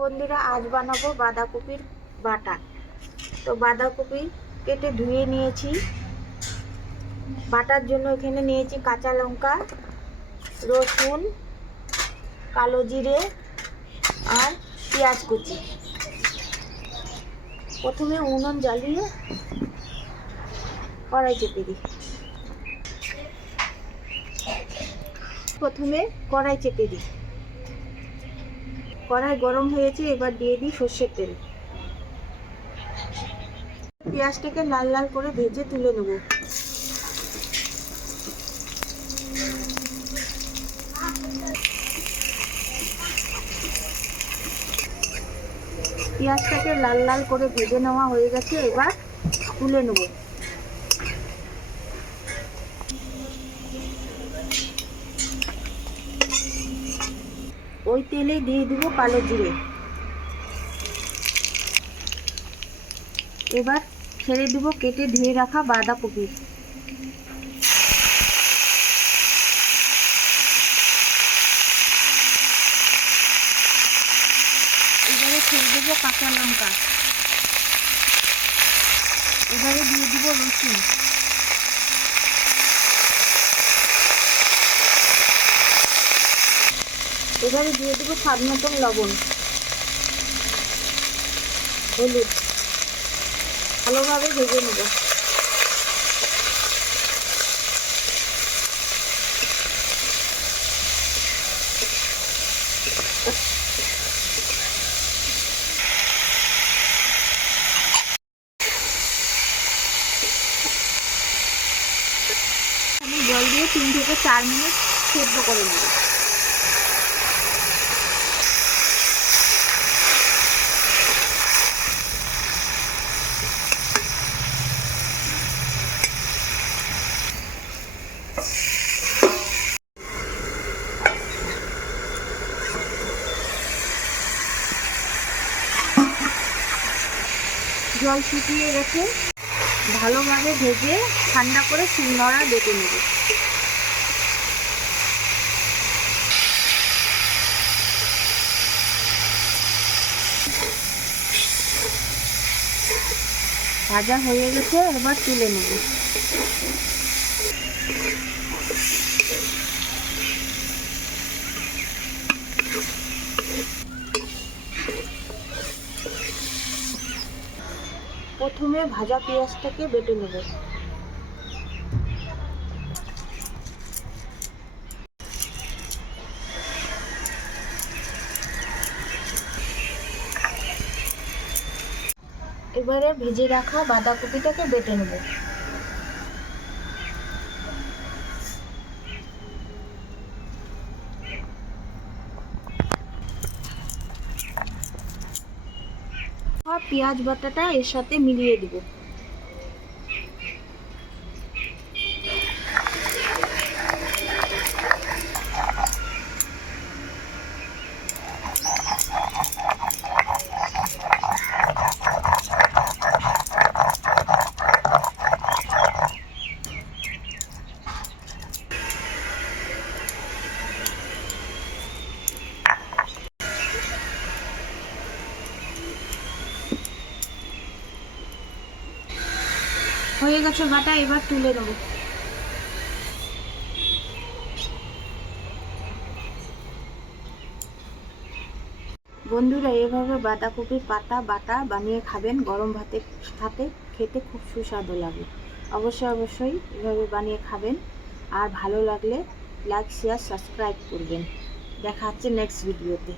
বন্ধুরা, আজ বানাবো বাঁধাকপির বাটা। তো বাঁধাকপি কেটে ধুয়ে নিয়েছি। বাটার জন্য এখানে নিয়েছি কাঁচা লঙ্কা, রসুন, কালো জিরে আর পেঁয়াজ কুচি। প্রথমে উনুন জ্বালিয়ে কড়াই চেপে দিই। কড়াই গরম হয়েছে, এবার দিয়ে দিই সর্ষের তেল। পেঁয়াজটাকে লাল লাল করে ভেজে তুলে নেব। পেঁয়াজটাকে লাল লাল করে ভেজে নেওয়া হয়ে গেছে, এবার তুলে নেব। ওই তেলে দিয়ে দিব কালো জিরে। এবার ছেড়ে দেব কেটে ধুয়ে রাখা বাঁধাকপি। এবারে ছেড়ে দেবো কাঁচা লঙ্কা। এবারে দিয়ে দিব রসুন। এবারে দিয়ে দেবো স্বাদ মতন লবণ, হলুদ। ভালোভাবে ভেজে নেব। আমি জল দিয়ে 3 থেকে 4 মিনিট সেদ্ধ করে নেব। জল শুকিয়ে গেছে, ভালোভাবে ভেজে ঠান্ডা করে শিলনোড়া বেটে নেব। ভাজা হয়ে গেছে, এবার তুলে নেব। প্রথমে ভাজা পেঁয়াজটাকে বেটে নেব। এবারে ভেজে রাখা বাঁধাকপিটাকে বেটে নেব। পেঁয়াজ বাটাটা এর সাথে মিলিয়ে দেব। হয়ে গেছে বাটা, এবার তুলে নেব। বন্ধুরা, এভাবে বাঁধাকপির পাতা বাটা বানিয়ে খাবেন, গরম ভাতের সাথে খেতে খুব সুস্বাদু লাগে। অবশ্যই এভাবে বানিয়ে খাবেন। আর ভালো লাগলে লাইক, শেয়ার, সাবস্ক্রাইব করবেন। দেখা হচ্ছে নেক্সট ভিডিওতে।